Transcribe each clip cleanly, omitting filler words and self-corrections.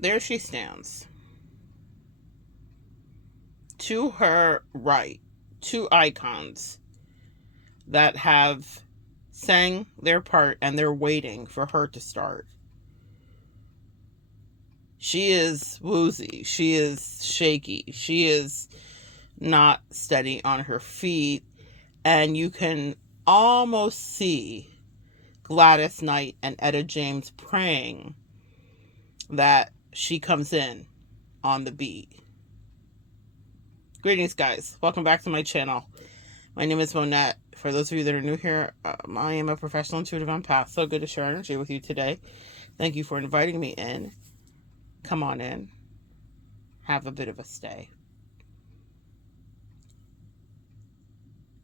there she stands. To her right, two icons that have sang their part and they're waiting for her to start. She is woozy. She is shaky. She is not steady on her feet. And you can almost see Gladys Knight and Etta James praying that she comes in on the beat. Greetings, guys. Welcome back to my channel. My name is Monette. For those of you that are new here, I am a professional intuitive empath. So good to share energy with you today. Thank you for inviting me in. Come on in. Have a bit of a stay.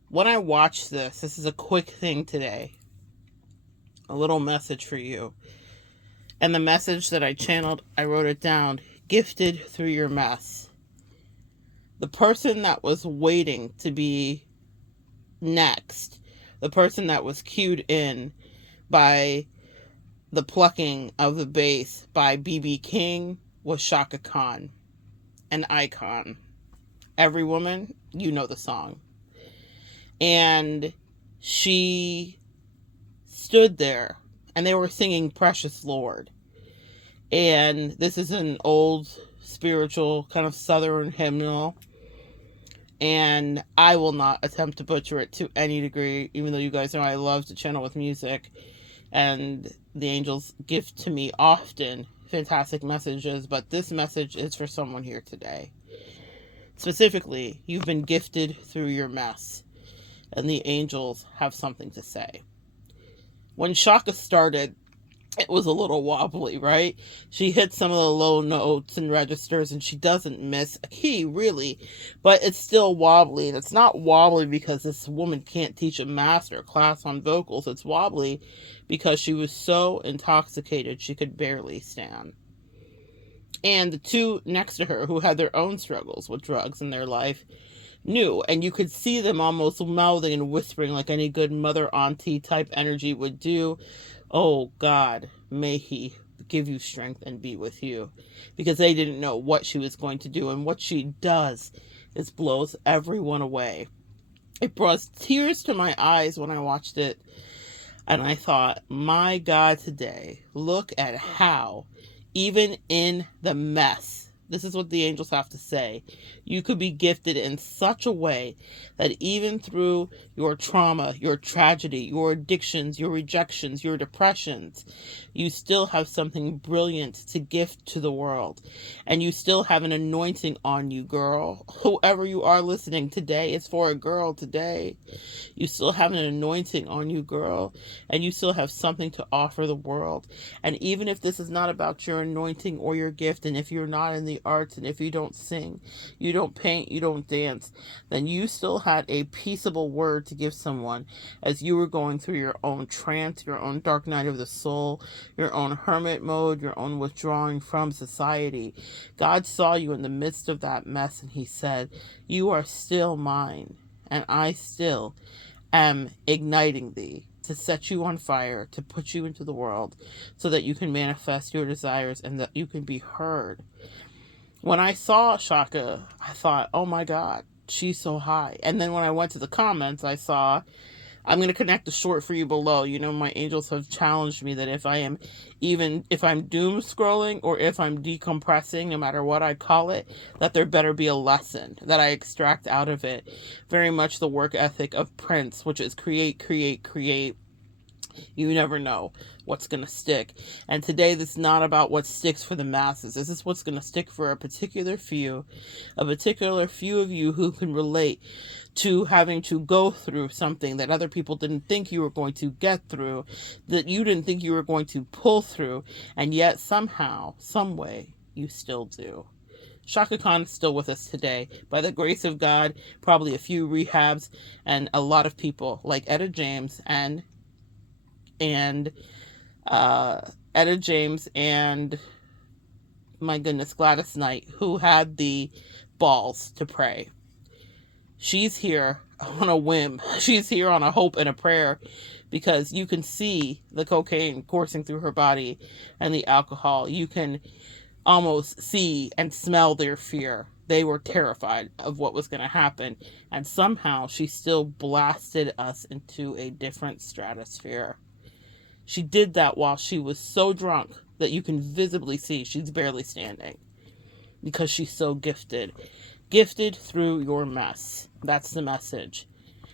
When I watch this is a quick thing today. A little message for you. And the message that I channeled, I wrote it down. Gifted through your mess. The person that was waiting to be next, the person that was cued in by the plucking of the bass by B.B. King, was Chaka Kahn, an icon. Every woman, you know the song. And she stood there and they were singing Precious Lord. And this is an old spiritual kind of southern hymnal. And I will not attempt to butcher it to any degree, even though you guys know I love to channel with music. And the angels give to me often fantastic messages, but this message is for someone here today. Specifically, you've been gifted through your mess, and the angels have something to say. When Chaka started, it was a little wobbly, right? She hit some of the low notes and registers, and she doesn't miss a key, really. But it's still wobbly, and it's not wobbly because this woman can't teach a master class on vocals. It's wobbly because she was so intoxicated she could barely stand. And the two next to her, who had their own struggles with drugs in their life, knew, and you could see them almost mouthing and whispering like any good mother auntie type energy would do. Oh God, may he give you strength and be with you. Because they didn't know what she was going to do, and what she does is blows everyone away. It brought tears to my eyes when I watched it, and I thought, my God, today, look at how, even in the mess, this is what the angels have to say, you could be gifted in such a way that even through your trauma, your tragedy, your addictions, your rejections, your depressions, you still have something brilliant to gift to the world. And you still have an anointing on you, girl. Whoever you are listening today, it's for a girl today. You still have an anointing on you, girl. And you still have something to offer the world. And even if this is not about your anointing or your gift, and if you're not in the arts, and if you don't sing, you don't paint, you don't dance, then you still had a peaceable word to give someone as you were going through your own trance, your own dark night of the soul, your own hermit mode, your own withdrawing from society. God saw you in the midst of that mess, and he said, you are still mine, and I still am igniting thee to set you on fire, to put you into the world so that you can manifest your desires and that you can be heard. When I saw Chaka, I thought, oh my God, she's so high. And then when I went to the comments, I saw, I'm going to connect the short for you below. You know, my angels have challenged me that if I'm doom scrolling or if I'm decompressing, no matter what I call it, that there better be a lesson that I extract out of it. Very much the work ethic of Prince, which is create, create, create. You never know what's going to stick. And today, this is not about what sticks for the masses. This is what's going to stick for a particular few of you who can relate to having to go through something that other people didn't think you were going to get through, that you didn't think you were going to pull through, and yet somehow, some way, you still do. Chaka Kahn is still with us today. By the grace of God, probably a few rehabs, and a lot of people like Etta James and Etta James and, my goodness, Gladys Knight, who had the balls to pray. She's here on a whim. She's here on a hope and a prayer, because you can see the cocaine coursing through her body and the alcohol. You can almost see and smell their fear. They were terrified of what was going to happen. And somehow she still blasted us into a different stratosphere. She did that while she was so drunk that you can visibly see she's barely standing, because she's so gifted. Gifted through your mess. That's the message.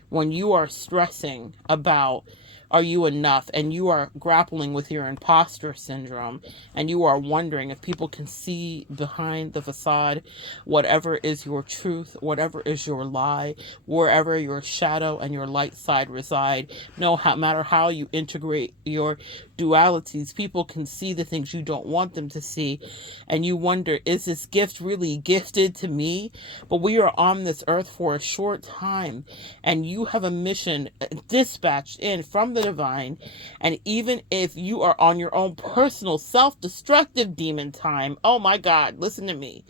When you are stressing about, are you enough, and you are grappling with your imposter syndrome, and you are wondering if people can see behind the facade, whatever is your truth, whatever is your lie, wherever your shadow and your light side reside, no matter how you integrate your dualities, people can see the things you don't want them to see, and you wonder, is this gift really gifted to me? But we are on this earth for a short time, and you have a mission dispatched in from the divine. And even if you are on your own personal self-destructive demon time, oh my God, listen to me.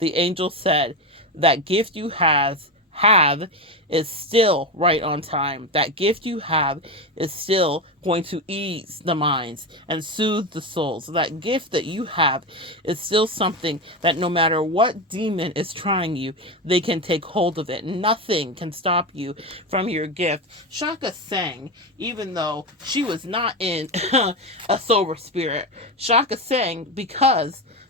The angel said that gift you have is still right on time. That gift you have is still going to ease the minds and soothe the souls. That gift that you have is still something that no matter what demon is trying you, they can take hold of it. Nothing can stop you from your gift. Chaka sang, even though she was not in a sober spirit. Chaka sang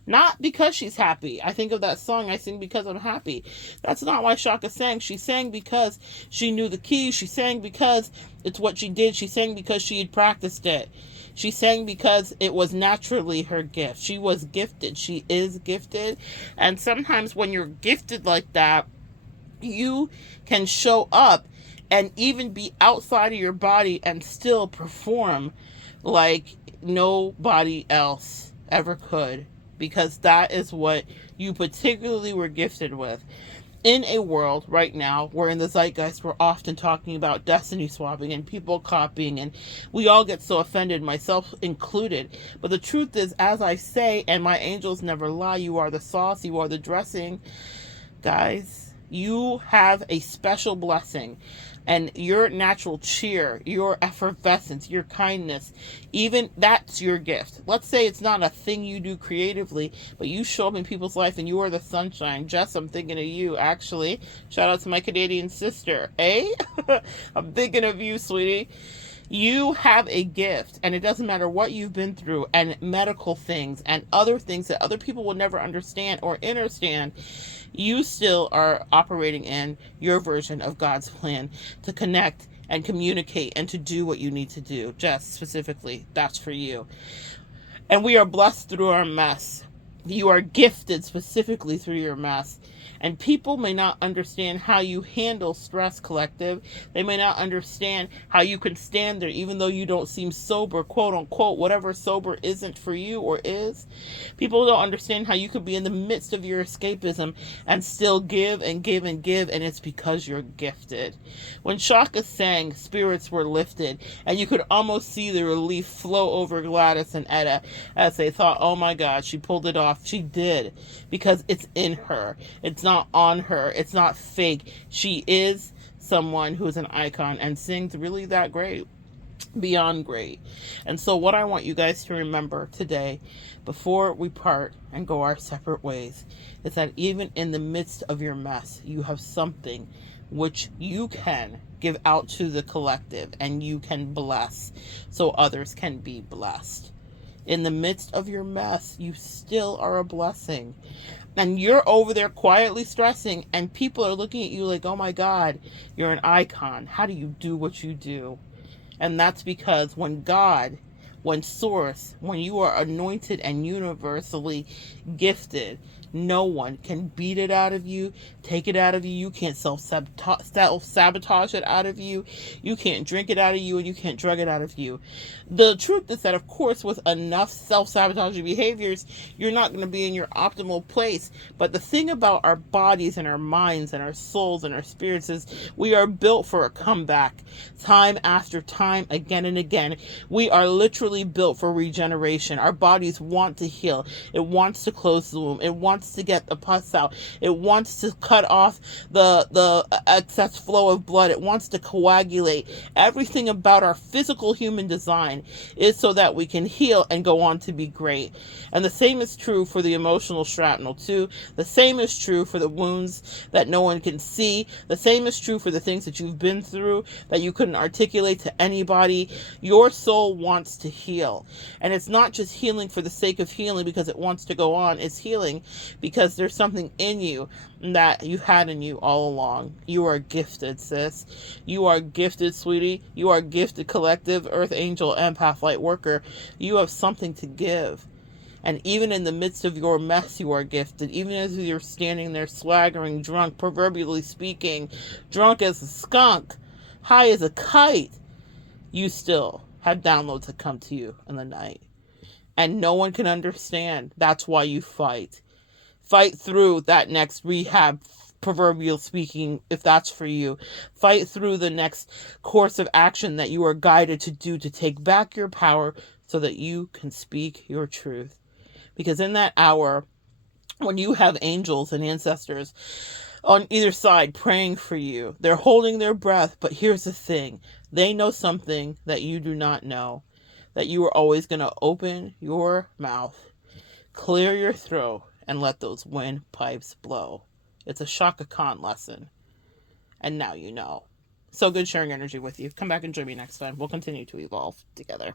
not because she's happy. I think of that song, I sing because I'm happy. That's not why Chaka sang. She sang because she knew the keys. She sang because it's what she did. She sang because she had practiced it. She sang because it was naturally her gift. She was gifted. She is gifted. And sometimes when you're gifted like that, you can show up and even be outside of your body and still perform like nobody else ever could. Because that is what you particularly were gifted with. In a world right now where in the zeitgeist we're often talking about destiny swapping and people copying, and we all get so offended, myself included. But the truth is, as I say, and my angels never lie, you are the sauce, you are the dressing. Guys, you have a special blessing. And your natural cheer, your effervescence, your kindness, even that's your gift. Let's say it's not a thing you do creatively, but you show up in people's life and you are the sunshine. Jess, I'm thinking of you, actually. Shout out to my Canadian sister. I'm thinking of you, sweetie. You have a gift, and it doesn't matter what you've been through, and medical things and other things that other people will never understand or understand. You still are operating in your version of God's plan to connect and communicate and to do what you need to do. Just specifically, that's for you. And we are blessed through our mess. You are gifted specifically through your mess. And people may not understand how you handle stress, collective. They may not understand how you can stand there even though you don't seem sober, quote unquote, whatever sober isn't for you or is. People don't understand how you could be in the midst of your escapism and still give and give and give, and it's because you're gifted. When Chaka sang, spirits were lifted, and you could almost see the relief flow over Gladys and Etta as they thought, oh my God, she pulled it off. She did, because it's in her. It's not on her. It's not fake. She is someone who is an icon and sings really that great, beyond great. And so what I want you guys to remember today, before we part and go our separate ways, is that even in the midst of your mess, you have something which you can give out to the collective and you can bless so others can be blessed. In the midst of your mess, you still are a blessing. And you're over there quietly stressing, and people are looking at you like, oh my God, you're an icon. How do you do what you do? And that's because when God, when Source, when you are anointed and universally gifted, no one can beat it out of you, take it out of you. You can't self-sabotage it out of you. You can't drink it out of you, and you can't drug it out of you. The truth is that, of course, with enough self-sabotaging behaviors, you're not going to be in your optimal place. But the thing about our bodies and our minds and our souls and our spirits is we are built for a comeback. Time after time, again and again. We are literally naturally built for regeneration. Our bodies want to heal. It wants to close the womb. It wants to get the pus out. It wants to cut off the excess flow of blood. It wants to coagulate. Everything about our physical human design is so that we can heal and go on to be great. And the same is true for the emotional shrapnel too. The same is true for the wounds that no one can see. The same is true for the things that you've been through that you couldn't articulate to anybody. Your soul wants to heal. And it's not just healing for the sake of healing because it wants to go on. It's healing because there's something in you that you had in you all along. You are gifted, sis. You are gifted, sweetie. You are gifted, collective, earth angel, empath, light worker. You have something to give. And even in the midst of your mess, you are gifted. Even as you're standing there swaggering, drunk, proverbially speaking, drunk as a skunk, high as a kite, you still have downloads that come to you in the night. And no one can understand. That's why you fight. Fight through that next rehab, proverbial speaking, if that's for you. Fight through the next course of action that you are guided to do to take back your power so that you can speak your truth. Because in that hour, when you have angels and ancestors on either side praying for you, they're holding their breath. But here's the thing. They know something that you do not know. That you are always going to open your mouth, clear your throat, and let those windpipes blow. It's a Chaka Kahn lesson. And now you know. So good sharing energy with you. Come back and join me next time. We'll continue to evolve together.